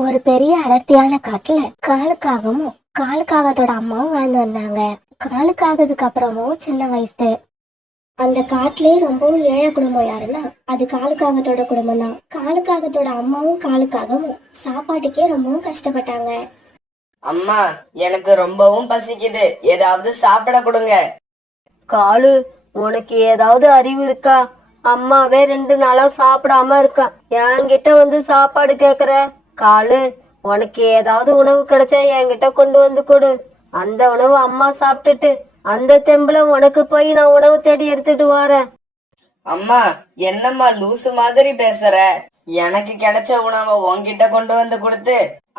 ஒரு பெரிய அடர்த்தியான காட்டுல காலுக்காகவும் காலுக்காகத்தோட அம்மாவும் வாழ்ந்து வந்தாங்க. காலுக்காகதுக்கு அப்புறமும் சின்ன வயசு. அந்த காட்டுலயே ரொம்பவும் ஏழை குடும்பம் யாருன்னா அது காலுக்காகத்தோட குடும்பம் தான். காலுக்காகத்தோட அம்மாவும் காலுக்காகவும் சாப்பாட்டுக்கே ரொம்பவும் கஷ்டப்பட்டாங்க. அம்மா, எனக்கு ரொம்பவும் பசிக்குது, ஏதாவது சாப்பிட கொடுங்க. காலு, உனக்கு ஏதாவது அறிவு இருக்கா? அம்மாவே 2 நாளா சாப்பிடாம இருக்கேன், என்கிட்ட வந்து சாப்பாடு கேக்குற? காலு, உனக்கு ஏதாவது உணவு கிடைச்சா என்கிட்ட கொண்டு வந்து கொடு. அந்த உணவு அம்மா சாப்பிட்டுட்டு அந்த தெம்புல உனக்கு போய் நான் உணவு தேடி எடுத்துட்டு வரேன். அம்மா, என்னம்மா லூசு மாதிரி பேசுற? எனக்கு கிடைச்ச உணவை உன்கிட்ட கொண்டு வந்து கொடுத்து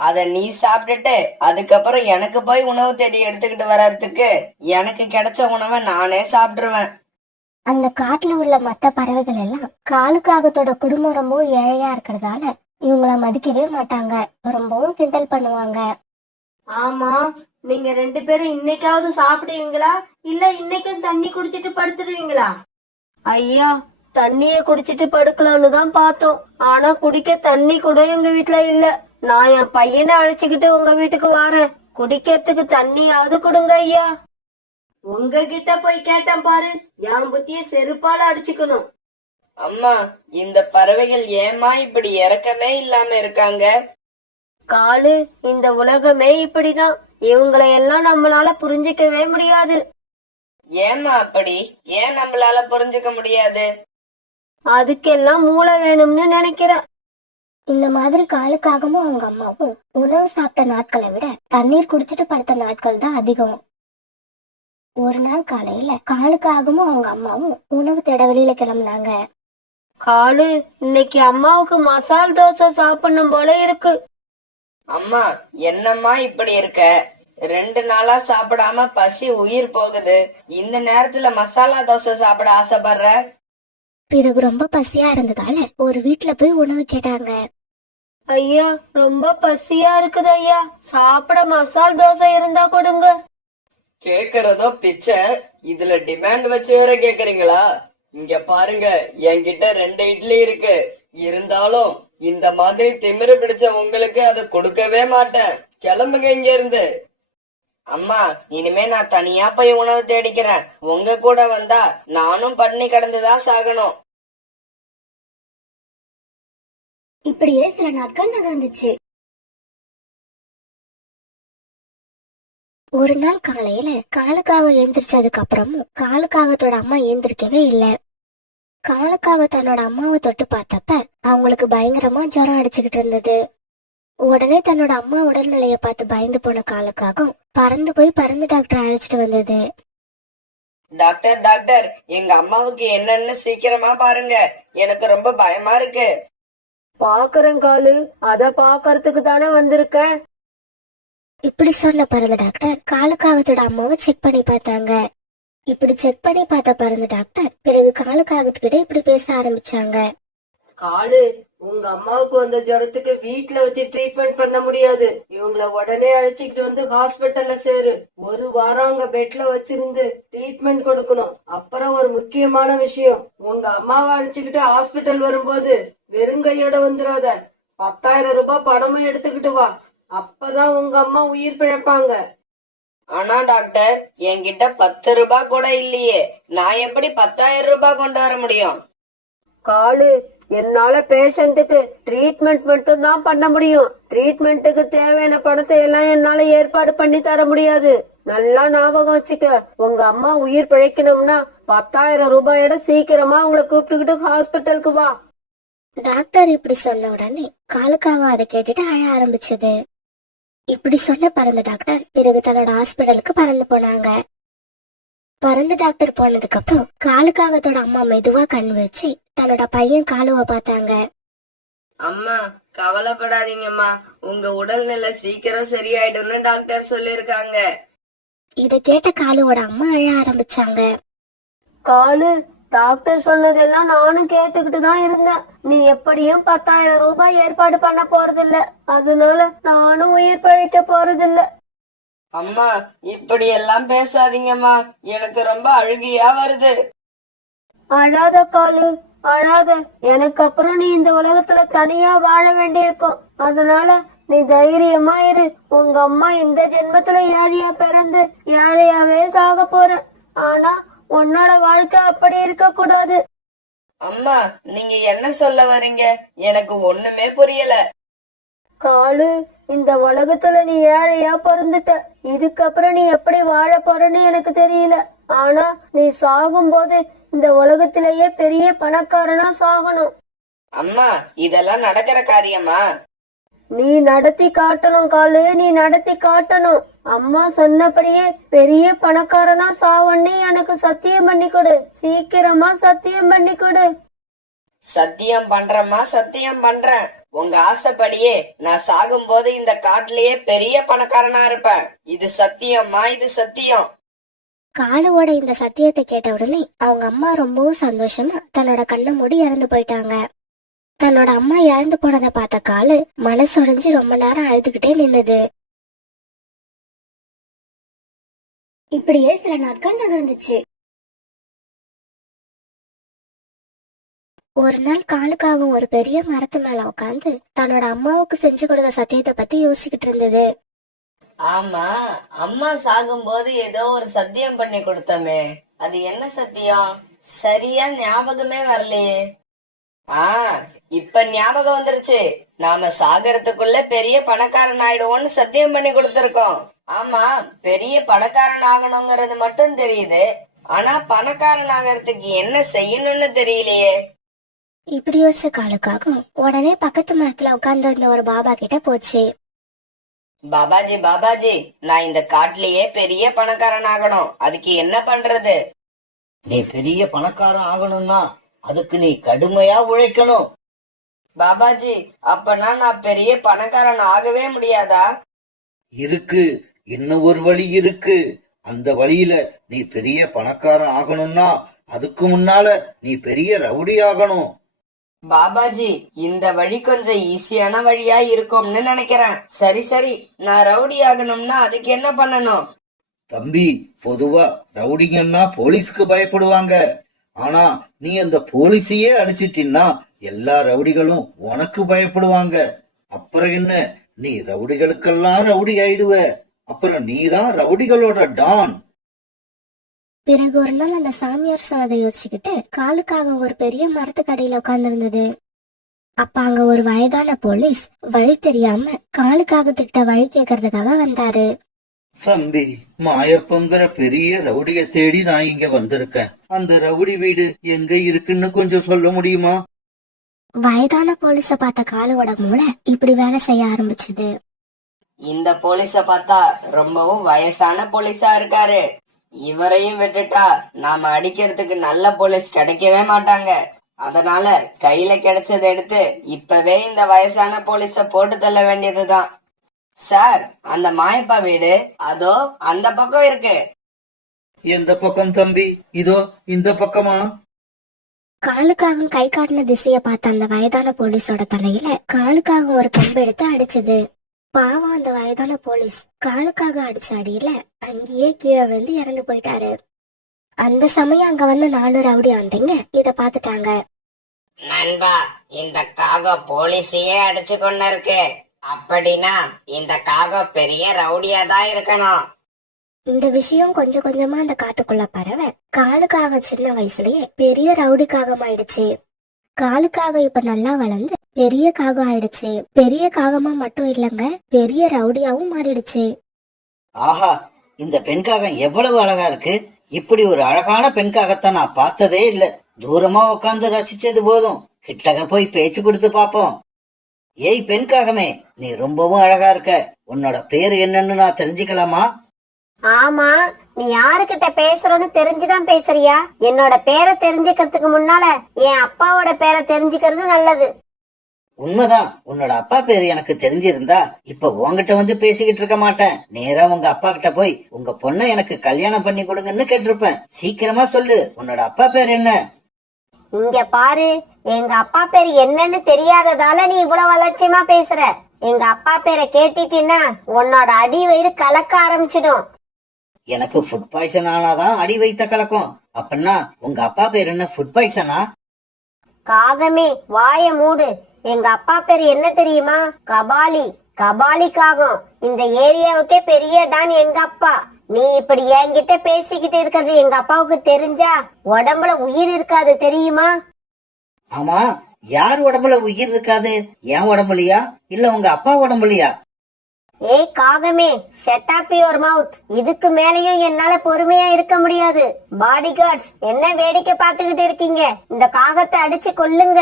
அத நீ சாப்பிட்டுட்டு அதுக்கப்புறம் எனக்கு போய் உணவு தேடி எடுத்துக்கிட்டு வர்றதுக்கு எனக்கு கிடைச்ச உணவை நானே சாப்பிட்டுருவேன். அந்த காட்டுல உள்ள மத்த பறவைகள் எல்லாம் காலுக்காகத்தோட குடும்பம் ரொம்பவும் ஏழையா இருக்கிறதால இவங்கள மதிக்கவே மாட்டாங்க, ரொம்பவும் கிண்டல் பண்ணுவாங்க. ஆமா, நீங்க 2 பேரும் இன்னைக்காவது சாப்பிடுவீங்களா, இல்ல இன்னைக்கும் தண்ணி குடிச்சிட்டு படுத்துடுவீங்களா? ஐயா, தண்ணிய குடிச்சிட்டு படுக்கலான்னு தான் பார்த்தோம், ஆனா குடிக்க தண்ணி கூட எங்க வீட்டுல இல்ல. நான் என் பையனை அழைச்சுக்கிட்டு உங்க வீட்டுக்கு வரேன், குடிக்கிறதுக்கு தண்ணியாவது கொடுங்க ஐயா. உங்ககிட்ட போய் கேட்டேன் பாரு, என் புத்திய செருப்பால அடிச்சுக்கணும். அம்மா, இந்த பறவைகள் ஏமா இப்படி இரக்கமே இல்லாம இருக்காங்க? காலு, இந்த உலகமே இப்படிதான், இவங்களை எல்லாம் நம்மளால புரிஞ்சிக்கவே முடியாது. ஏமா அப்படி? ஏன் நம்மளால புரிஞ்சுக்க முடியாது? அதுக்கெல்லாம் மூளை வேணும்னு நினைக்கிறேன். இந்த மாதிரி காலுக்காகவும் அவங்க அம்மாவும் உணவு சாப்பிட்ட நாட்களை விட தண்ணீர் குடிச்சிட்டு படுத்த நாட்கள் தான் அதிகம். ஒரு நாள் காலையில காலுக்காகவும் அவங்க அம்மாவும் உணவு தேட வெளியில கிளம்புனாங்க. காலு, இன்னைக்கு அம்மாவுக்கு மசால் தோசை சாப்பிடணும் போல இருக்கு. அம்மா, என்னம்மா இப்படி இருக்க? 2 நாளா சாப்பிடாம பசி உயிர் போகுது, இந்த நேரத்துல மசாலா தோசை சாப்பிட ஆசைப்படுற? பிறகு ரொம்ப பசியா இருந்ததால ஒரு வீட்டுல போய் உணவு கேட்டாங்க. ஐயா, ரொம்ப பசியா இருக்குது ஐயா, சாப்பிட மசால் தோசை இருந்தா கொடுங்க. கேக்குறதோ பிச்சை, இதுல டிமாண்ட் வச்சு வேற கேக்குறீங்களா? இங்க பாருங்க, என்கிட்ட 2 இட்லி இருக்கு, இருந்தாலும் இந்த மாதிரி திமிரு பிடிச்ச உங்களுக்கு அதை கொடுக்கவே மாட்டேன். கிளம்புங்க இங்க இருந்து. அம்மா, இனிமே நான் தனியா போய் உணவு தேடிக்கிறேன், உங்க கூட வந்தா நானும் பட்டினி கடந்துதான் சாகணும். இப்படியே சில நாட்கள் நகர்ந்துச்சு. ஒரு நாள் காலையில காலுக்காக எழுந்திரிச்சதுக்கு அப்புறமும் காலுக்காகத்தோட அம்மா எழுந்திருக்கவே இல்ல. காலுக்காக தன்னோட அம்மாவை தொட்டு பார்த்தப்ப அவங்களுக்கு பயங்கரமா ஜுரம் அடிச்சுக்கிட்டு இருந்தது. உடனே தன்னோட அம்மா உடல்நிலைய பார்த்து பயந்து போன காலுக்காகவும் பறந்து போய் பறந்து டாக்டர் அழைச்சிட்டு வந்தது. டாக்டர், டாக்டர், எங்க அம்மாவுக்கு என்னன்னு சீக்கிரமா பாருங்க, எனக்கு ரொம்ப பயமா இருக்கு. பாக்குறேன் காலு, அத பாக்கறதுக்கு தானே வந்திருக்க. இப்படி சொன்ன பறந்த டாக்டர் காலுக்காகத்தோட அம்மாவை செக் பண்ணி பார்த்தாங்க. இப்படி செக் பண்ணி பார்த்த பறந்த டாக்டர் பிறகு காலுக்காகத்துக்கிட்ட இப்படி பேச ஆரம்பிச்சாங்க. காலு, உங்க அம்மாவுக்கு வந்த ஜுரத்துக்கு வீட்டுல வச்சு ட்ரீட்மெண்ட் பண்ண முடியாது, இவங்கள உடனே அழைச்சிக்கிட்டு வந்து ஹாஸ்பிட்டல்ல சேரு. 1 வாரம் அங்க பெட்ல வச்சிருந்து ட்ரீட்மெண்ட் கொடுக்கணும். அப்புறம் ஒரு முக்கியமான விஷயம், உங்க அம்மாவை அழைச்சுக்கிட்டு ஹாஸ்பிட்டல் வரும்போது வெறுங்கையோட வந்துடாத, 10,000 ரூபாய் பணமும் எடுத்துக்கிட்டு வா, அப்பதான் உங்க அம்மா உயிர் பிழைப்பாங்க. ஆனா டாக்டர், என்கிட்ட 10 ரூபாய் கூட இல்லையே, நான் எப்படி 10,000 ரூபாய் கொண்டு வர முடியும்? காலு, என்னால பேஷண்ட்டுக்கு ட்ரீட்மெண்ட் மட்டும் தான் பண்ண முடியும், ட்ரீட்மெண்ட்டுக்கு தேவையான பணத்தை எல்லாம் என்னால ஏற்பாடு பண்ணி தர முடியாது. நல்லா ஞாபகம் வச்சுக்க, உங்க அம்மா உயிர் பிழைக்கணும்னா 10,000 ரூபாயோட சீக்கிரமா உங்களை கூப்பிட்டுக்கிட்டு ஹாஸ்பிட்டலுக்கு வா. டாக்டர் இப்படி சொன்ன உடனே காலுக்காக அதை கேட்டுட்டு அழ ஆரம்பிச்சது. இப்படி சொன்ன பறந்த டாக்டர் பிறகு தன்னோட ஹாஸ்பிட்டலுக்கு பறந்து போனாங்க. பறந்து டாக்டர் போனதுக்கு அப்புறம் காலுக்காகத்தோட அம்மா மெதுவா கண் விழிச்சு தன்னோட பையன் காலுவை பார்த்தாங்க. அம்மா, கவலைப்படாதீங்கம்மா, உங்க உடல்நிலை சீக்கிரம் சரியாயிடும்னு டாக்டர் சொல்லிருக்காங்க. இத கேட்ட காலுவோட அம்மா அழ ஆரம்பிச்சாங்க. காலு, டாக்டர் சொன்னதெல்லாம் நானும் கேட்டுக்கிட்டு தான் இருந்தேன், நீ எப்படியும் 10,000 ரூபாய் ஏற்பாடு பண்ண போறதில்ல, அதனால நானும் உயிர் பழைக்க போறதில்ல. அம்மா, இப்படி எல்லாம் பேசாதீங்கம்மா, எனக்கு ரொம்ப அழுகையா வருது. அழாத காலு, அழாத, எனக்கு அப்புறம் நீ இந்த உலகத்துல தனியா வாழ வேண்டியிருக்கும், அதனால நீ தைரியமா இரு. உங்க அம்மா இந்த ஜென்மத்துல ஏழையா பிறந்து ஏழையாவே சாக போற. ஆனா உன்னோட வாழ்க்கை அப்படி இருக்க கூடாது. அம்மா, நீங்க என்ன சொல்ல வர்றீங்க? எனக்கு ஒண்ணுமே புரியல. காலு, இந்த உலகத்துல நீ ஏழையா பிறந்துட்ட. இதுக்கப்புறம் நீ எப்படி வாழ போறன்னு எனக்கு தெரியல. ஆனா நீ சாகும் போது இந்த உலகத்திலேயே பெரிய பணக்காரனா சாகணும். அம்மா, இதெல்லாம் நடக்கிற காரியமா? நீ நடத்தி காட்டணும் காலு, நீ நடத்தி காட்டணும். அம்மா சொன்னபடியே பெரிய பணக்காரனா சாவன்னு எனக்கு சத்தியம் பண்ணி கொடு. சீக்கிரமா சத்தியம் பண்ணி கொடு. சத்தியம் பண்றேம்மா, சத்தியம் பண்றேன். உங்க ஆசைப்படியே நான் சாகும்போது இந்த காட்டுலயே பெரிய பணக்காரனா இருப்பேன். இது சத்தியம்மா, இது சத்தியம். காலுவோட இந்த சத்தியத்தை கேட்ட உடனே அவங்க அம்மா ரொம்பவும் சந்தோஷமா தன்னோட கண்ணை மூடி இறந்து போயிட்டாங்க. தன்னோட அம்மா இறந்து போனதை பார்த்த காலு மனசுடைஞ்சு ரொம்ப நேரம் அழுதுகிட்டே நின்னுது. இப்படியே சில நாட்கள் நகர்ந்துச்சு. ஒரு நாள் காலுக்காகவும் ஒரு பெரிய மரத்து மேல உட்காந்து தன்னோட அம்மாவுக்கு செஞ்சு கொடுத்த சத்தியத்தை பத்தி யோசிச்சுக்கிட்டு இருந்தது. ஆமா, அம்மா சாகும்போது ஏதோ ஒரு சத்தியம் பண்ணி கொடுத்தோமே, அது என்ன சத்தியம்? சரியா ஞாபகமே வரலையே. இப்ப ஞாபகம் வந்துருச்சு. நாம சாகறதுக்குள்ள பெரிய பணக்காரன் ஆயிடுவோம்னு சத்தியம் பண்ணி கொடுத்திருக்கோம். ஆமா, பெரிய பணக்காரன் ஆகணுங்கிறது மட்டும் தெரியுது. ஆனா பணக்காரன் ஆகிறதுக்கு என்ன செய்யணும்னு தெரியலையே. இப்படி யோசிச்ச காலுக்காகும் உடனே பக்கத்து மரத்துல உட்கார்ந்து இருந்த ஒரு பாபா கிட்ட போச்சு. பாபாஜி, பாபாஜி, நான் இந்த காட்டுலயே பெரிய பணக்காரன் ஆகணும். அதுக்கு என்ன பண்றது? நீ பெரிய பணக்காரன் ஆகணும்னா அதுக்கு நீ கடுமையா உழைக்கணும். பாபாஜி, அப்பனா நான் பெரிய பணக்காரன் ஆகவே முடியாதா? இருக்கு, இன்னும் ஒரு வழி இருக்கு. அந்த வழியில நீ பெரிய பணக்காரன் ஆகணும்னா அதுக்கு முன்னால நீ பெரிய ரவுடி ஆகணும். பாபாஜி, இந்த வழி கொஞ்சம் ஈஸியான வழியா இருக்கும்னு நினைக்கிறேன். சரி சரி, நான் ரவுடி ஆகணும்னா அதுக்கு என்ன பண்ணணும்? தம்பி, பொதுவா ரவுடிங்கன்னா போலீஸ்க்கு பயப்படுவாங்க. ஆனா நீ அந்த போலீஸையே அடிச்சிட்டின்னா எல்லா ரவுடிகளும் உனக்கு பயப்படுவாங்க. அப்புறம் என்ன, நீ ரவுடிகளுக்கெல்லாம் ரவுடி ஆயிடுவ. அப்புறம் நீதான் ரவுடிகளோட டான். பிறகு ஒரு நாள் அந்த சாமியார் சொன்னதை யோசிச்சுக்கிட்டு காலுக்காக ஒரு பெரிய மரத்துக்கடியில உட்கார்ந்து இருந்தது. அப்ப அங்க ஒரு வயதான போலீஸ் வழி தெரியாம காலுக்காக திட்ட வழி கேட்கறதுக்காக வந்தாரு. தம்பி, மாயப்பங்கிற பெரிய ரவுடிய தேடி நான் இங்க வந்திருக்கேன். அந்த ரவுடி வீடு எங்க இருக்குன்னு கொஞ்சம் சொல்ல முடியுமா? வயதான போலீஸ பார்த்த காலுவோட மூளை இப்படி வேலை செய்ய ஆரம்பிச்சது. இந்த போலீஸ பார்த்தா ரொம்பவும் வயசான போலீஸா இருக்காரு. இவரையும் விட்டுட்டா நாம அடிக்கிறதுக்கு நல்ல போலீஸ் கிடைக்கவே மாட்டாங்க. அதனால கையில கிடைச்சதை எடுத்து இப்பவே இந்த வயசான போலீஸ போட்டு தள்ள வேண்டியதுதான். சார், அந்த மாயப்பா வீடு அதோ அந்த பக்கம் இருக்கு. எந்த பக்கம் தம்பி? இதோ இந்த பக்கமா? காலுக்காக கை காட்டின திசைய பார்த்த அந்த வயதான போலீஸோட தலையில காலுக்காக ஒரு கம்பு எடுத்து அடிச்சது. பாவம், அந்த வயதான போலீஸ் காலுக்காக அடிச்ச அடியில அங்கேயே கீழே விழுந்து இறந்து போயிட்டாரு. அந்த சமயம் அங்க வந்து 4 ரவுடி ஆண்டிங்க இத பாத்துட்டாங்க. நண்பா, இந்த காகம் போலீஸையே அடிச்சு கொண்டு இருக்கு. அப்படின்னா இந்த காகம் பெரிய ரவுடியா தான் இருக்கணும். இந்த விஷயம் கொஞ்சம் கொஞ்சமா அந்த காட்டுக்குள்ள பரவ காலுக்காக சின்ன வயசுலயே பெரிய ரவுடி காகம் ஆயிடுச்சு. காலுக்காக இப்ப நல்லா வளர்ந்து பெரிய காகம் ஆயிடுச்சு. பெரிய காகமா மட்டும் இல்லங்க, பெரிய ரவுடியாவும் மாறிடுச்சு. ஆஹா, இந்த பெண்காகம் எவ்வளவு அழகா இருக்கு. இப்படி ஒரு அழகான பெண்காகத்தான் நான் பார்த்ததே இல்ல. தூரமா உட்கார்ந்து ரசிச்சது போதும், கிட்டக போய் பேச்சு கொடுத்து பாப்போம். ஏய் பெண்காகமே, நீ ரொம்பவும் அழகா இருக்க. உன்னோட பேரு என்னன்னு நான் தெரிஞ்சுக்கலாமா? ஆமா, நீ யாருக்கிட்ட பேசுறோன்னு தெரிஞ்சுதான் பேசுறியா? என்னோட பேரை தெரிஞ்சுக்கிறதுக்கு முன்னால என் அப்பாவோட பேரை தெரிஞ்சுக்கிறது நல்லது. உண்மைதான், உன்னோட அப்பா பேரு எனக்கு தெரிஞ்சிருந்தா இப்ப உன்கிட்ட வந்து பேசிக்கிட்டு இருக்க மாட்டேன். நேரா உங்க அப்பா கிட்ட போய் உங்க பொண்ணை எனக்கு கல்யாணம் பண்ணி கொடுங்கன்னு கேட்டிருப்பேன். சீக்கிரமா சொல்லு, உன்னோட அப்பா பேர் என்ன? இங்க பாரு, எங்க அப்பா பேர் என்னன்னு தெரியாததால நீ இவ்வளவு அலட்சியமா பேசுற. எங்க அப்பா பேரை கேட்டுட்டீன்னா உன்னோட அடி வயிறு கலக்க ஆரம்பிச்சிடும். எனக்கு ஃபுட் பாய்சன் ஆனாதான் அடி வைத்த கலக்கும். அப்படின்னா உங்க அப்பா பேர் என்ன ஃபுட் பாய்சனா? காகமே, வாய மூடு. எங்க அப்பா பேர் என்ன தெரியுமா? கபாலி. கபாலிக்காகும் இந்த ஏரியாவுக்கே பெரிய டான் எங்க அப்பா. நீ இப்படி என்கிட்ட பேசிக்கிட்டு இருக்கிறது எங்க அப்பாவுக்கு தெரிஞ்சா உடம்புல உயிர் இருக்காது தெரியுமா? ஆமா, யார் உடம்புல உயிர் இருக்காது? என் உடம்புலயா இல்ல உங்க அப்பா உடம்புலயா? ஏய் காகமே, ஷட் அப் யுவர் மவுத். இதுக்கு மேலயும் என்னால பொறுமையா இருக்க முடியாது. பாடி கார்ட்ஸ், என்ன வேடிக்கை பார்த்துக்கிட்டு இருக்கீங்க? இந்த காகத்தை அடிச்சு கொல்லுங்க.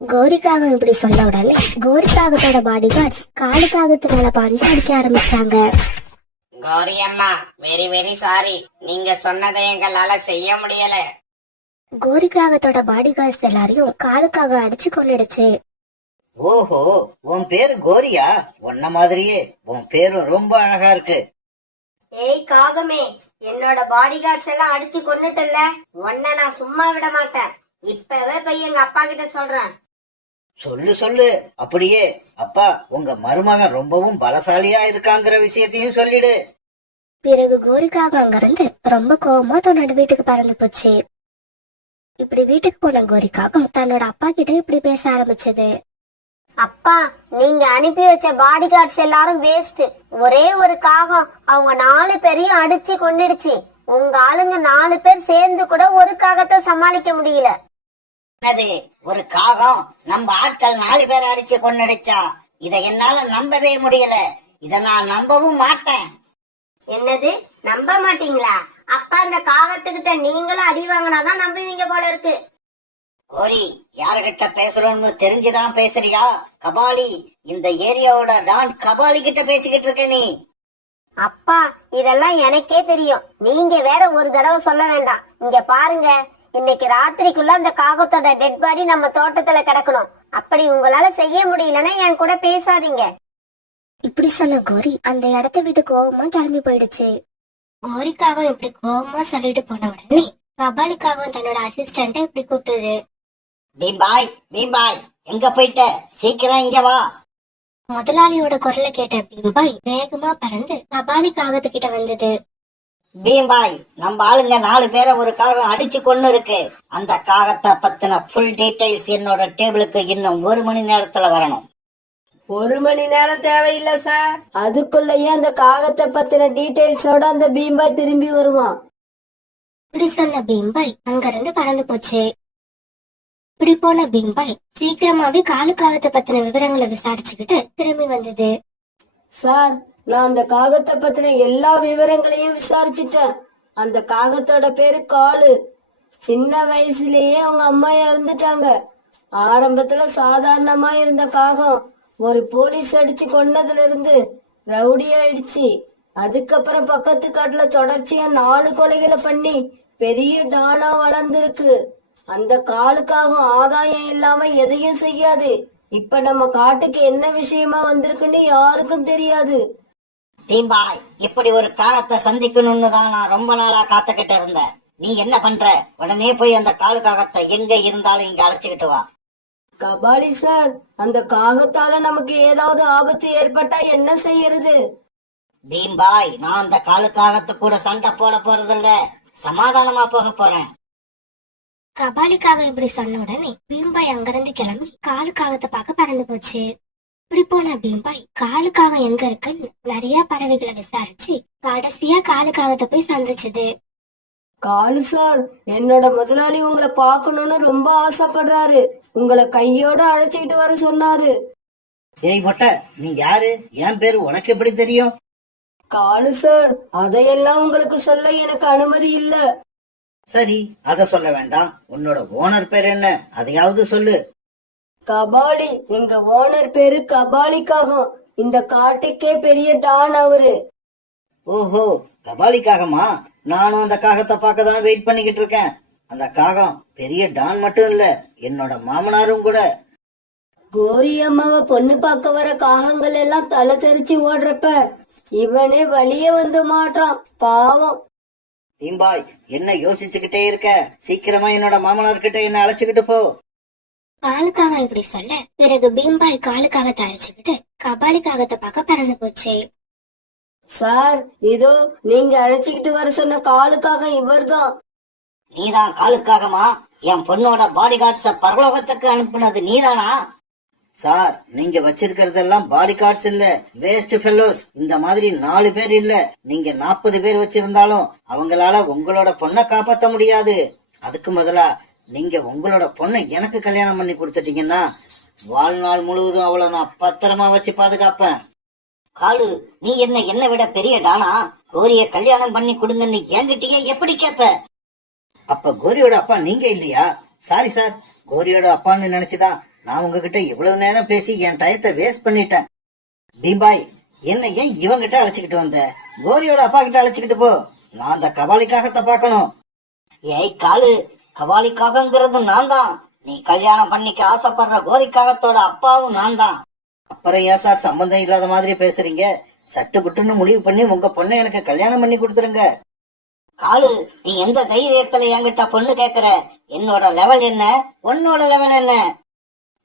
கோரிக்காகம் இப்படி சொன்ன உடனே கோரிக்காகத்தோட பாடி கார்ட்ஸ் காலுக்காகத்து மேல பாஞ்சு அடிக்க ஆரம்பிச்சாங்க. கௌரி அம்மா, வெரி வெரி சாரி. நீங்க சொன்னதை எங்களால செய்ய முடியல. கோரிக்காகத்தோட பாடி கார்ட்ஸ் எல்லாரையும் காலுக்காக அடிச்சு கொன்னுடுச்சு. ஓஹோ, உன் பேரு கோரியா? உன்ன மாதிரியே உன் பேரும் ரொம்ப அழகா இருக்கு. ஏய் காகமே, என்னோட பாடி கார்ட்ஸ் எல்லாம் அடிச்சு கொன்னுட்டல, உன்னை நான் சும்மா விட மாட்டேன். இப்பவே போய் எங்க அப்பா கிட்ட சொல்றேன். சொல்லு சொல்லு. அப்படியே அப்பா, உங்க மருமகன் ரொம்பவும் பலசாலியா இருக்காங்கிற விஷயத்தையும் சொல்லிடு. பிறகு கோரிக்காக அங்கிருந்து ரொம்ப கோவமா தன்னோட வீட்டுக்கு பறந்து போச்சு. இப்படி வீட்டுக்கு போன கோரிக்காகம் தன்னோட அப்பா கிட்ட இப்படி பேச ஆரம்பிச்சது. அப்பா, நீங்க அனுப்பி வச்ச பாடி கார்ட்ஸ் எல்லாரும் வேஸ்ட். ஒரே ஒரு காகம் அவங்க 4 பேரையும் அடிச்சு கொன்னுடுச்சு. உங்க ஆளுங்க 4 பேர் சேர்ந்து கூட ஒரு காகத்தை சமாளிக்க முடியல. என்னது, ஒரு காகம் நம்ம ஆட்கள் 4 பேர் அடிச்சு கொன்னுடுச்சா? இதை என்னால நம்பவே முடியல. இத நான் நம்பவும் மாட்டேன். என்னது, நம்ப மாட்டீங்களா? அப்பா, இந்த காகத்துக்கிட்ட நீங்களும் அடி வாங்கினாதான் நம்புவீங்க போல இருக்கு. கோரி, யாருகிட்ட பேசுறோம்னு தெரிஞ்சுதான் பேசுறியா? கபாலி, இந்த ஏரியாவோட டான் கபாலி கிட்ட பேசிக்கிட்டு இருக்க நீ. அப்பா, இதெல்லாம் எனக்கே தெரியும். நீங்க வேற ஒரு தடவை சொல்ல வேண்டாம். இங்க பாருங்க, இன்னைக்கு ராத்திரிக்குள்ள அந்த காகத்தோட டெட் பாடி நம்ம தோட்டத்துல கிடக்கணும். அப்படி உங்களால செய்ய முடியலன்னா என் கூட பேசாதீங்க. இப்படி சொன்ன கோரி அந்த இடத்த விட்டு கோவமா கிளம்பி போயிடுச்சு. கோரிக்காகவும் இப்படி கோவமா சொல்லிட்டு போன உடனே கபாலிக்காகவும் தன்னோட அசிஸ்டண்ட இப்படி கூப்பிட்டது. பீம்பாய், பீம்பாய், எங்க போயிட்ட? சீக்கிரம் இங்க வா. முதலாளியோட குரலை கேட்ட பீம்பாய் வேகமா பறந்து கபாலிக்காகத்துக்கிட்ட வந்தது. பீம்பாய், நம்ம ஆளுங்க 4 பேரை ஒரு காகம் அடிச்சு கொண்டு இருக்கு. அந்த காகத்தை பத்தின ஃபுல் டீடைல்ஸ் என்னோட டேபிளுக்கு இன்னும் 1 மணி நேரத்துல வரணும். 1 மணி நேரம் தேவையில்லை சார். அதுக்குள்ளேயே அந்த காகத்தை பத்தின டீடைல்ஸோட அந்த பீம்பாய் திரும்பி வருவான். இப்படி சொன்ன பீம்பாய் அங்கிருந்து பறந்து போச்சு. இப்படி போன பீம்பாய் சீக்கிரமாவே காலுக்காகத்தை பத்தின விவரங்களை விசாரிச்சுக்கிட்டு திரும்பி வந்தது. சார், நான் அந்த காகத்தை பத்தின எல்லா விவரங்களையும் விசாரிச்சுட்டேன். அந்த காகத்தோட பேரு காலு. சின்ன வயசுலயே அவங்க அம்மா இறந்துட்டாங்க. ஆரம்பத்துல சாதாரணமா இருந்த காகம் ஒரு போலீஸ் அடிச்சு கொன்னதுல இருந்து ரவுடி ஆயிடுச்சு. அதுக்கப்புறம் பக்கத்து காட்டுல தொடர்ச்சியா 4 கொலைகளை பண்ணி பெரிய டானா வளர்ந்துருக்கு. அந்த காலுக்காகவும் ஆதாயம் இல்லாம எதையும் செய்யாது. இப்ப நம்ம காட்டுக்கு என்ன விஷயமா வந்திருக்குன்னு யாருக்கும் தெரியாது. பீம்பாய், இப்படி ஒரு காகத்தை சந்திக்கணும்னு தான் நான் ரொம்ப நாளா காத்துக்கிட்டு இருந்தேன். நீ என்ன பண்ற? உடனே போய் அந்த காலு காகத்தை எங்க இருந்தாலும் இங்க அழைச்சுக்கிட்டு வா. கபாலி சார், அந்த காகத்தால நமக்கு ஏதாவது ஆபத்து ஏற்பட்டா என்ன செய்யறது? பீம்பாய், நான் அந்த காலு காகத்து கூட சண்டை போட போறதில்ல. சமாதானமா போக போறேன். கபாலிக்காகம் இப்படி சொன்ன உடனே பீம்பாய் அங்கிருந்து கிளம்பி காலுக்காகத்தை பார்க்க பறந்து போச்சு. இப்படி போன பீம்பாய் காலுக்காகம் எங்க இருக்குன்னு நிறைய பறவைகளை விசாரிச்சு கடைசியா காலுக்காகத்தை போய் சந்திச்சது. காலு சார், என்னோட முதலாளி உங்களை பார்க்கணும்னு ரொம்ப ஆசைப்படுறாரு. உங்களை கையோட அழைச்சிட்டு வர சொன்னாரு. ஏய் மொட்டை, நீ யாரு? என் பேரு உனக்கு எப்படி தெரியும்? காலு சார், அதையெல்லாம் உங்களுக்கு சொல்ல எனக்கு அனுமதி இல்ல. சரி, அத சொல்ல வேண்டாம். உன்னோட ஓனர் பேர் என்ன? அதையாவது சொல்லு. கபாலி. எங்க ஓனர் பேரு கபாலிக்காகும். இந்த காட்டுக்கே பெரிய டான் அவரு. ஓஹோ, கபாலிக்காகமா? நானும் அந்த காகத்தை பார்க்க தான் வெயிட் பண்ணிக்கிட்டு இருக்கேன். அந்த காகம் பெரிய டான் மட்டும் இல்ல, என்னோட மாமனாரும் கூட. கோரி அம்மாவை பொண்ணு பார்க்க வர காகங்கள் எல்லாம் தலை தெரிச்சு ஓடுறப்ப இவனே வழிய வந்து மாட்டான். பாவம். பீம்பாய், என்ன யோசிச்சுக்கிட்டே இருக்க? சீக்கிரமா என்னோட மாமனார் கிட்ட என்ன அழைச்சுக்கிட்டு போ. காலுக்காகம் இப்படி சொல்ல பிறகு பீம்பாய் காலுக்காகத்தை அழைச்சுக்கிட்டு கபாலிக்காகத்தை பார்க்க பறந்து போச்சு. சார், இதோ நீங்க அழைச்சிக்கிட்டு வர சொன்ன காலுக்காக இவர்தான். நீதான் காலுக்காகமா? என் பொண்ணோட பாடி கார்ட்ஸ பரலோகத்துக்கு அனுப்புனது நீதானா? சார், நீங்க வச்சிருக்கிறதெல்லாம் பாடி கார்ட்ஸ் இல்ல, வேஸ்ட் ஃபெல்லோஸ். இந்த மாதிரி 4 பேர் இல்ல, நீங்க 40 பேர் வச்சிருந்தாலும் அவங்களால உங்களோட பொண்ணை காப்பாத்த முடியாது. அதுக்கு பதிலா நீங்க உங்களோட பொண்ணை எனக்கு கல்யாணம் பண்ணி கொடுத்துட்டீங்கன்னா வாழ்நாள் முழுவதும் அவளை நான் பத்திரமா வச்சு பாதுகாப்பேன். காலு, நீ என்ன விட பெரிய டானா? கோரிய கல்யாணம் பண்ணி கொடுங்கன்னு என்கிட்டயே எப்படி கேப்ப? அப்ப கோரியோட அப்பா நீங்க இல்லையா? சாரி சார், கோரியோட அப்பான்னு நினைச்சுதான் நான் உங்ககிட்ட இவ்வளவு நேரம் பேசி என் டயத்தை வேஸ்ட் பண்ணிட்டேன். பீம்பாய், என்ன ஏன் இவங்கிட்ட அழைச்சுக்கிட்டு வந்த? கோரியோட அப்பா கிட்ட அழைச்சுக்கிட்டு போ. நான் அந்த கபாலிக்காகத்தை பார்க்கணும். ஏய் காலு, கபாலிக்காகங்கிறது நான் தான். நீ கல்யாணம் பண்ணிக்க ஆசைப்படுற கோரிக்காகத்தோட அப்பாவும் நான் தான். அப்புறம் ஏன் சார் சம்பந்தம் இல்லாத மாதிரி பேசுறீங்க? சட்டு புட்டுன்னு முடிவு பண்ணி உங்க பொண்ணை எனக்கு கல்யாணம் பண்ணி கொடுத்துருங்க. காலு, நீ எந்த தைரியத்துல என்கிட்ட பொண்ணு கேக்குற? என்னோட லெவல் என்ன, உன்னோட லெவல் என்ன?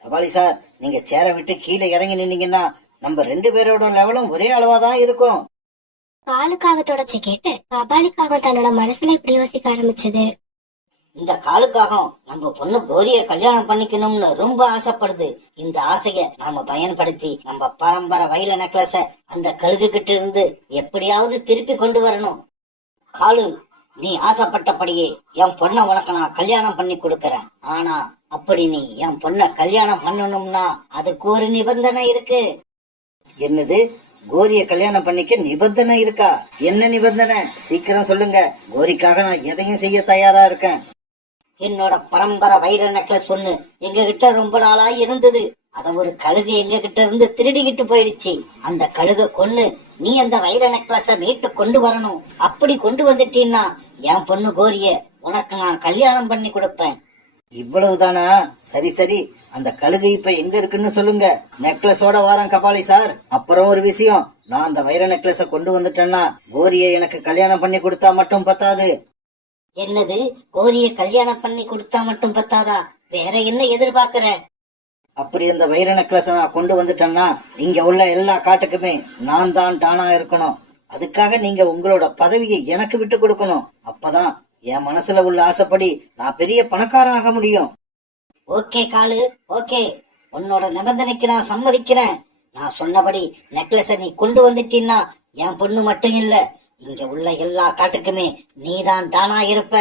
கபாலி சார், நீங்க சேர விட்டு கீழே இறங்கி நின்னீங்கன்னா நம்ம 2 பேரோட லெவலும் ஒரே அளவாதான் இருக்கும். காலுக்காகத்தோட கேட்டு கபாலிக்காக தன்னோட மனசுல இப்படி யோசிக்க ஆரம்பிச்சது. இந்த காலுக்காகம் நம்ம பொண்ணு கோரிய கல்யாணம் பண்ணிக்கணும்னு ரொம்ப ஆசைப்படுது. இந்த ஆசைய நாம பயன்படுத்தி நம்ம பரம்பரை வைர நெக்லஸ அந்த கழுகு கிட்ட இருந்து எப்படியாவது திருப்பி கொண்டு வரணும். காலு, நீ ஆசைப்பட்டபடியே என் பொண்ணை உனக்கு நான் கல்யாணம் பண்ணி கொடுக்கறேன். ஆனா அப்படி நீ என் பொண்ணை கல்யாணம் பண்ணணும்னா அதுக்கு ஒரு நிபந்தனை இருக்கு. என்னது? கோரிய கல்யாணம் பண்ணிக்க நிபந்தனை இருக்கா? என்ன நிபந்தனை? சீக்கிரம் சொல்லுங்க. கோரிக்காக நான் எதையும் செய்ய தயாரா இருக்கேன். என்னோட பரம்பரை வைர நெக்லஸ் பொண்ணு எங்க கிட்ட ரொம்ப நாளா இருந்தது. அத ஒரு கழுகு எங்க கிட்ட இருந்து திருடிக்கிட்டு போயிடுச்சு. அந்த கழுக கொன்னு நீ அந்த வைர நெக்லஸ மீட்டு கொண்டு வரணும். அப்படி கொண்டு வந்துட்டீன்னா என் பொண்ணு கோரிய உனக்கு நான் கல்யாணம் பண்ணி கொடுப்பேன். இவ்வளவுதானா? சரி சரி, அந்த கழுகு இப்ப எங்க இருக்குன்னு சொல்லுங்க. நெக்லஸோட வாரம் கபாலி சார். அப்புறம் ஒரு விஷயம், நான் அந்த வைர நெக்லஸ கொண்டு வந்துட்டேன்னா கோரிய எனக்கு கல்யாணம் பண்ணி கொடுத்தா மட்டும் பத்தாது. என்னது? கோரிய கல்யாணம் பண்ணி கொடுத்தா மட்டும் பத்தாதா? வேற என்ன எதிர்பார்க்கிற? அப்படி அந்த வைர நெக்லஸ நான் கொண்டு வந்துட்டேன்னா இங்க உள்ள எல்லா காட்டுக்குமே நான் தான் டானா இருக்கணும். அதுக்காக நீங்க உங்களோட பதவியை எனக்கு விட்டு கொடுக்கணும். அப்பதான் என் மனசுல உள்ள ஆசைப்படி நான் பெரிய பணக்காரன் ஆக முடியும். ஓகே காலு, ஓகே. உன்னோட நிபந்தனைக்கு நான் சம்மதிக்கிறேன். நான் சொன்னபடி நெக்லஸ நீ கொண்டு வந்துட்டீன்னா என் பொண்ணு மட்டும் இல்ல, இங்க உள்ள எல்லா காட்டுக்குமே நீதான் டானா இருப்ப.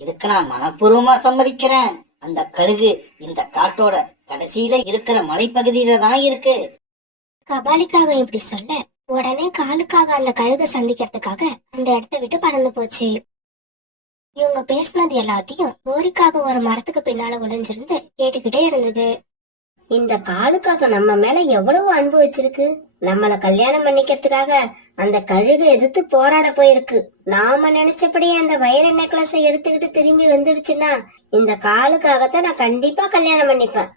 இதுக்கு நான் மனப்பூர்வமா சம்மதிக்கிறேன். அந்த கழுகு இந்த காட்டோட கடைசியில இருக்கிற மலைப்பகுதியில தான் இருக்கு. கபாலிக்காக இப்படி சொல்ல உடனே காலுக்காக அந்த கழுகை சந்திக்கிறதுக்காக அந்த இடத்த விட்டு பறந்து போச்சு. இவங்க பேசினது எல்லாத்தையும் கோரிக்காக ஒரு மரத்துக்கு பின்னால ஒளிஞ்சிருந்து கேட்டுக்கிட்டே இருந்தது. இந்த காலுக்காக நம்ம மேல எவ்வளவு அன்பு வச்சிருக்கு. நம்மள கல்யாணம் பண்ணிக்கிறதுக்காக அந்த கழுகு எதிர்த்து போராட போயிருக்கு. நாம நினைச்சபடியே அந்த வைர நெக்லஸை எடுத்துக்கிட்டு திரும்பி வந்துடுச்சுன்னா இந்த காலுக்காகத்தான் நான் கண்டிப்பா கல்யாணம் பண்ணிப்பேன்.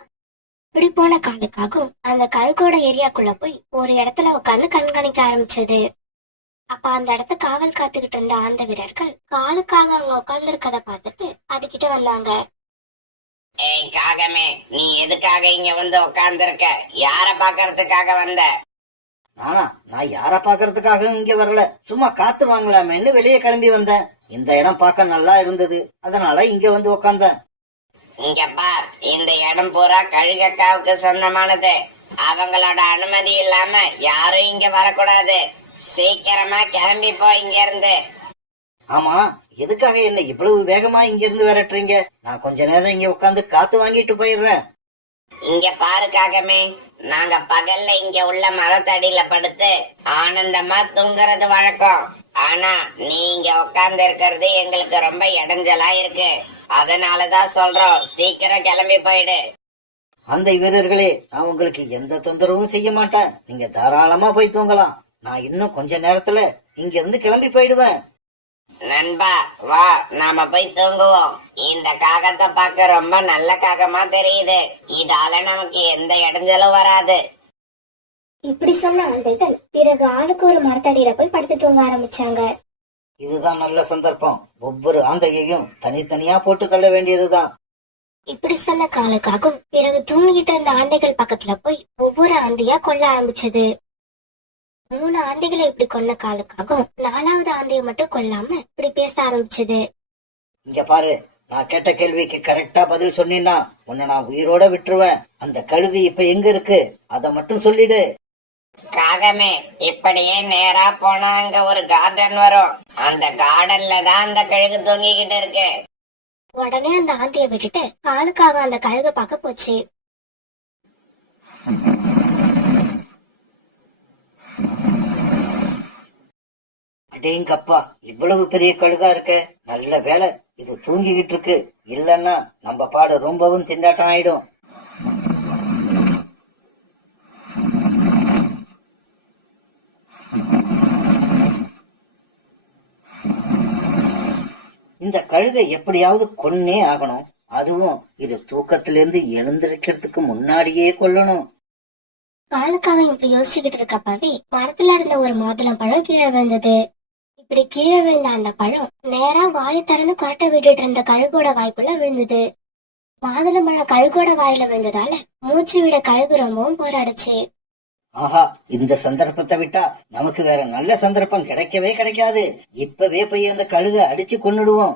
இப்படி போன காலுக்காகவும் அந்த கழுகோட ஏரியாக்குள்ள போய் ஒரு இடத்துல உட்காந்து கண்காணிக்க ஆரம்பிச்சது. அப்ப அந்த இடத்த காவல் காத்துக்கிட்டு இருந்த ஆந்த வீரர்கள் காலுக்காக அங்க உட்கார்ந்து இருக்கத பார்த்துட்டு அதுகிட்ட வந்தாங்க. ஏய் காகமே, நீ எதுக்காக இங்க வந்து உட்கார்ந்து இருக்க? யார பாக்கறதுக்காக வந்த? நான் யார பாக்குறதுக்காக இங்க வரல, சும்மா காத்து வாங்கலாமேன்னு வெளியே கிளம்பி வந்தேன். இந்த இடம் பார்க்க நல்லா இருந்தது, அதனால இங்க வந்து உட்கார்ந்தேன். இங்க பார், இந்த இடம் பூரா கழுகக்காவுக்கு சொந்தமானது. அவங்களோட அனுமதி இல்லாம யாரும் இங்க வரக்கூடாது. சீக்கிரமா கிளம்பி போ இங்க இருந்து. ஆமா, எதுக்காக என்ன இவ்வளவு வேகமா இங்க இருந்து விரட்டுறீங்க? நான் கொஞ்ச நேரம் இங்க உட்கார்ந்து காத்து வாங்கிட்டு போயிடுறேன். இங்க பாரு காகமே, நாங்க பகல்ல இங்க உள்ள மரத்தடியில படுத்து ஆனந்தமா தூங்குறது வழக்கம். ஆனா நீ இங்க உட்கார்ந்து இருக்கிறது எங்களுக்கு ரொம்ப இடைஞ்சலா இருக்கு. அதனாலதான் சொல்றோம், சீக்கிரம் கிளம்பி போயிடு. அந்த வீரர்களே, நான் உங்களுக்கு எந்த தொந்தரவும் செய்ய மாட்டேன். நீங்க தாராளமா போய் தூங்கலாம். நான் இன்னும் கொஞ்ச நேரத்துல இங்க இருந்து கிளம்பி போயிடுவேன். நண்பா வா, நாம போய் தூங்குவோம். இந்த காகத்தை பார்க்க ரொம்ப நல்ல காகமா தெரியுது. இதால நமக்கு எந்த இடைஞ்சலும் வராது. இப்படி சொன்ன ஆந்தைகள் பிறகு ஆளுக்கு ஒரு மரத்தடியில போய் படுத்து தூங்க ஆரம்பிச்சாங்க. இதுதான் நல்ல சந்தர்ப்பம். ஒவ்வொரு ஆந்தையையும் தனித்தனியா போட்டு தள்ள வேண்டியதுதான். இப்படி சொன்ன காலுக்காகவும் பிறகு தூங்கிட்டு இருந்த ஆந்தைகள் பக்கத்துல போய் ஒவ்வொரு ஆந்தையா கொல்ல ஆரம்பிச்சது. 3 ஆந்தைகளை இப்படி கொல்ல காலுக்காகவும் 4வது ஆந்தையை மட்டும் கொல்லாம இப்படி பேச ஆரம்பிச்சது. இங்க பாரு, நான் கேட்ட கேள்விக்கு கரெக்டா பதில் சொன்னீன்னா உன்னை நான் உயிரோட விட்டுருவேன். அந்த கழுகு இப்ப எங்க இருக்கு அத மட்டும் சொல்லிடு. காகமே, இப்படியே நேரா போனா அங்க ஒரு கார்டன் வரும். அந்த கார்டன்ல தான் அந்த கழுகு தூங்கிக்கிட்டு இருக்கு. உடனே அந்த ஆந்தைய விட்டுட்டு காலுக்காக அந்த கழுக பார்க்க போச்சு. அடேங்கப்பா, இவ்வளவு பெரிய கழுகா இருக்க. நல்ல வேலை இது தூங்கிக்கிட்டு இருக்கு. இல்லன்னா நம்ம பாடு ரொம்பவும் திண்டாட்டம் ஆயிடும். இந்த கழுகை எப்படியாவது கொன்னே ஆகணும். அதுவும் இது தூக்கத்திலிருந்து எழுந்திருக்கிறதுக்கு முன்னாடியே கொல்லணும். காலுக்காக இப்படி யோசிச்சுக்கிட்டு இருக்கப்பவே மரத்துல இருந்த ஒரு மாதுளம் பழம் கீழே விழுந்தது. இப்படி கீழே விழுந்த அந்த பழம் நேரா வாயை திறந்து கொரட்டை விட்டுட்டு இருந்த கழுகோட வாய்க்குள்ள விழுந்தது. மாதுளம் பழம் கழுகோட வாயில விழுந்ததால மூச்சு விட கழுகு ரொம்பவும் போராடுச்சு. ஆஹா, இந்த சந்தர்ப்பத்தை விட்டா நமக்கு வேற நல்ல சந்தர்ப்பம் கிடைக்கவே கிடைக்காது. இப்பவே போய் அந்த கழுகை அடிச்சு கொன்னுடுவோம்.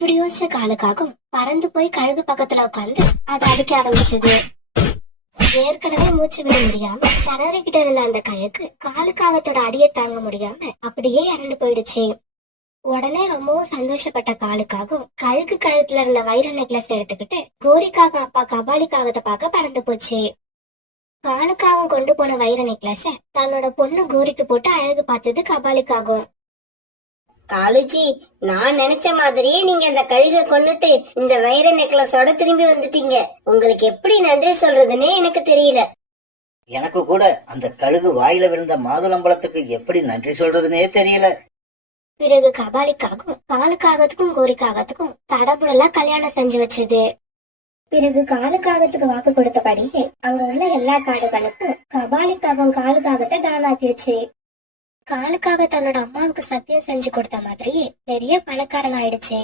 இப்படி யோசிச்ச காலுக்காகவும் பறந்து போய் கழுகு பக்கத்துல உட்காந்து அதை அடிக்க ஆரம்பிச்சது. ஏற்கனவே மூச்சு விட முடியாம திணறிக்கிட்டு இருந்த அந்த கழுகு காலுக்காகத்தோட அடியை தாங்க முடியாம அப்படியே இறந்து போயிடுச்சு. உடனே ரொம்பவும் சந்தோஷப்பட்ட காலுக்காகவும் கழுகு கழுத்துல இருந்த வைர நெக்லஸ் எடுத்துக்கிட்டு கோரிக்காக அப்பா கபாலிக்காகத்தை பார்க்க பறந்து போச்சு. காலுக்காகவும் கொண்டு போன வைர நெக்லஸ தன்னோட பொண்ணு கோரிக்கு போட்டு அழகு பார்த்தது கபாலிக்காகும். காலுஜி, நான் நினைச்ச மாதிரியே நீங்க அந்த கழுகை கொன்னுட்டு இந்த வைர நெக்லஸோட திரும்பி வந்துட்டீங்க. உங்களுக்கு எப்படி நன்றி சொல்றதுன்னே எனக்கு தெரியல. எனக்கு கூட அந்த கழுகு வாயில விழுந்த மாதுளம்பழத்துக்கு எப்படி நன்றி சொல்றதுன்னே தெரியல. பிறகு கபாலிக்காகவும் காலுக்காகத்துக்கும் கோரிக்காகத்துக்கும் தடபுடலா கல்யாணம் செஞ்சு வச்சது. பிறகு காலுக்காகத்துக்கு வாக்கு கொடுத்தபடியே அங்க உள்ள எல்லா காடுகளுக்கும் கபாலிக்காகவும் காலுக்காகத்தை டானாக்கிடுச்சு. காலுக்காக தன்னோட அம்மாவுக்கு சத்தியம் செஞ்சு கொடுத்த மாதிரியே பெரிய பணக்காரன் ஆயிடுச்சு.